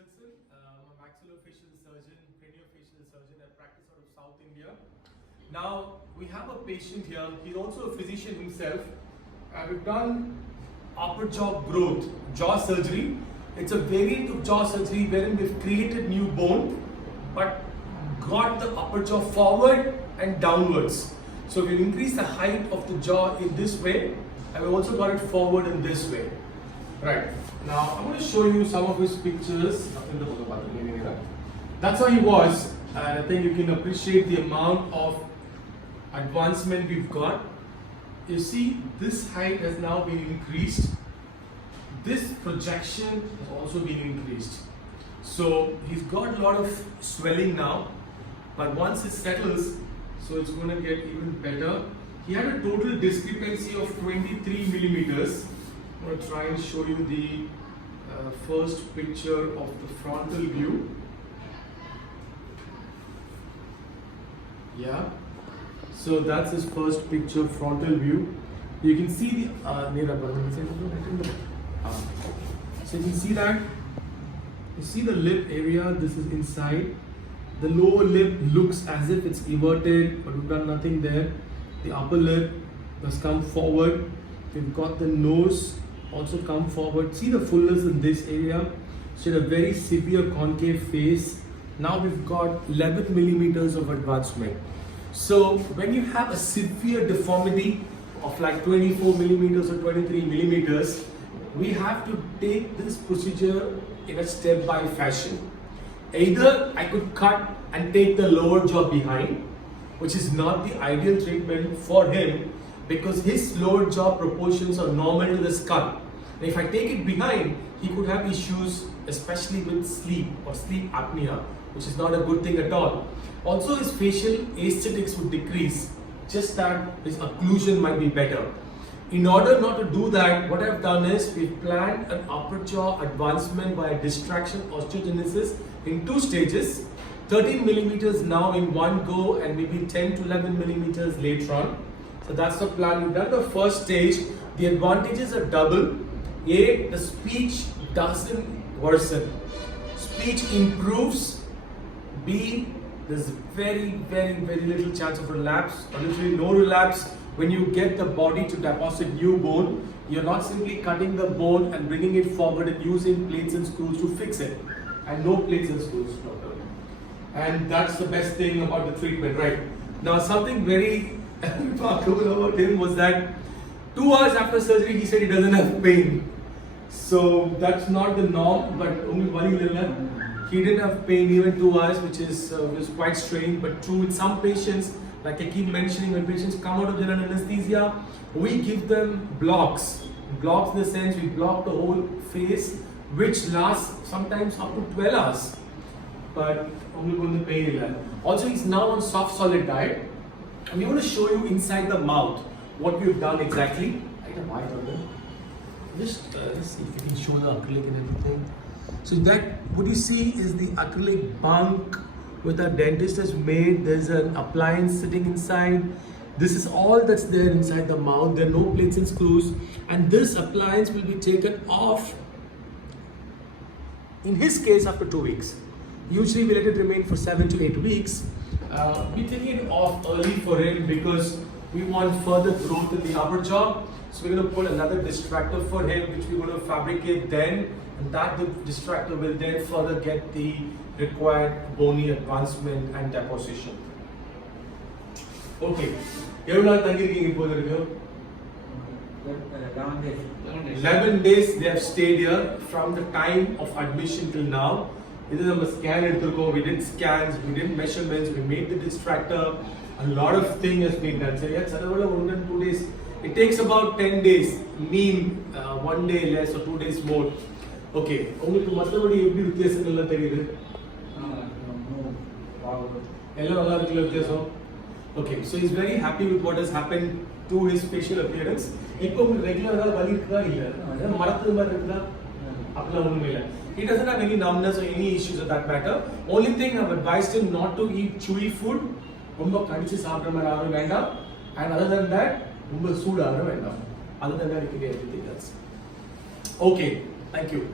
Richardson. I'm a maxillofacial surgeon, craniofacial surgeon. I practice out of South India. Now, we have a patient here. He's also a physician himself. We've done upper jaw growth, jaw surgery. It's a variant of jaw surgery wherein we've created new bone, but got the upper jaw forward and downwards. So we've increased the height of the jaw in this way, and we've also got it forward in this way. Right. Now I'm going to show you some of his pictures. That's how he was, and I think you can appreciate the amount of advancement we've got. You see, this height has now been increased. This projection has also been increased. So he's got a lot of swelling now, but once it settles, so it's going to get even better. He had a total discrepancy of 23 millimeters. I'm going to try and show you the first picture of the frontal view. Yeah. So that's his first picture, frontal view. You can see the so you can see that. You see the lip area. This is inside. The lower lip looks as if it's everted, but we've done nothing there. The upper lip has come forward. We've got the nose also come forward. See the fullness in this area. So a very severe concave face. Now we've got 11 millimeters of advancement. So when you have a severe deformity of like 24 millimeters or 23 millimeters, we have to take this procedure in a step-by fashion. Either I could cut and take the lower jaw behind, which is not the ideal treatment for him because his lower jaw proportions are normal to the skull. And if I take it behind, he could have issues, especially with sleep or sleep apnea, which is not a good thing at all. Also, his facial aesthetics would decrease, just that his occlusion might be better. In order not to do that, what I've done is we've planned an upper jaw advancement by distraction osteogenesis in 2 stages, 13 millimeters now in one go and maybe 10 to 11 millimeters later on. So that's the plan. We've done the first stage. The advantages are double. A, the speech doesn't worsen. Speech improves. B, there's very little chance of relapse, or literally no relapse. When you get the body to deposit new bone, you're not simply cutting the bone and bringing it forward and using plates and screws to fix it. And no plates and screws, doctor. And that's the best thing about the treatment, right? Now, something very remarkable about him was that 2 hours after surgery, he said he doesn't have pain. So that's not the norm, but only one little. He didn't have pain even 2 hours, which is was quite strange, but true with some patients. Like I keep mentioning, when patients come out of general anesthesia, we give them blocks. Blocks in the sense we block the whole face, which lasts sometimes up to 12 hours. But only when the pain is. Also, he's now on soft solid diet. And we want to show you inside the mouth what we've done exactly. Just see if you can show the acrylic and everything. So that what you see is the acrylic bunk which our dentist has made. There's an appliance sitting inside. This is all that's there inside the mouth. There are no plates and screws, and this appliance will be taken off in his case after 2 weeks. Usually we let it remain for 7 to 8 weeks. We're taking it off early for him because we want further growth in the upper jaw. So we're going to put another distractor for him, which we're going to fabricate then, and that distractor will then further get the required bony advancement and deposition. Okay. 11 days they have stayed here from the time of admission till now. This is a scan. We did scans, we did measurements, we made the distractor. A lot of things has been done. So yeah, 2 days. It takes about 10 days, mean 1 day less or 2 days more. Okay. Okay, so he's very happy with what has happened to his facial appearance. He doesn't have any numbness or any issues of that matter. Only thing I've advised him not to eat chewy food. And other than that, other than that, he can do everything else. Okay, thank you.